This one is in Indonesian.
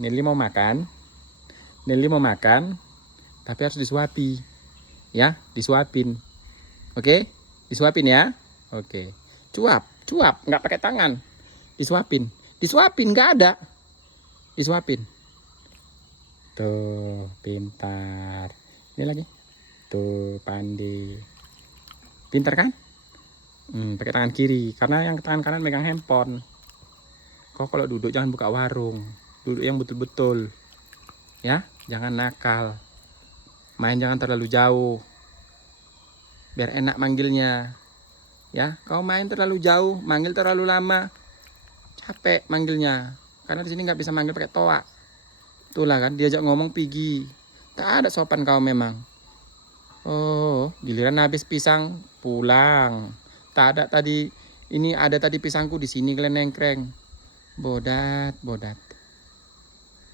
Nelly mau makan. Nelly mau makan, tapi harus disuapi. Ya, disuapin. Oke? Disuapin ya. Oke. Cuap, cuap, nggak pakai tangan. Disuapin. Disuapin, nggak ada. Disuapin. Tuh, pintar. Ini lagi. Tuh, pandai. Pintar kan? Pakai tangan kiri, karena yang tangan kanan megang handphone. Kok kalau duduk jangan buka warung. Duduk yang betul-betul. Ya, jangan nakal. Main jangan terlalu jauh. Biar enak manggilnya. Ya, kau main terlalu jauh, manggil terlalu lama, capek manggilnya. Karena di sini nggak bisa manggil pakai toa. Itulah kan, diajak ngomong Pigi. Tak ada sopan kau memang. Oh, giliran habis pisang pulang. Tak ada tadi, ini ada tadi pisangku di sini kalian nengkreng. Bodat, bodat.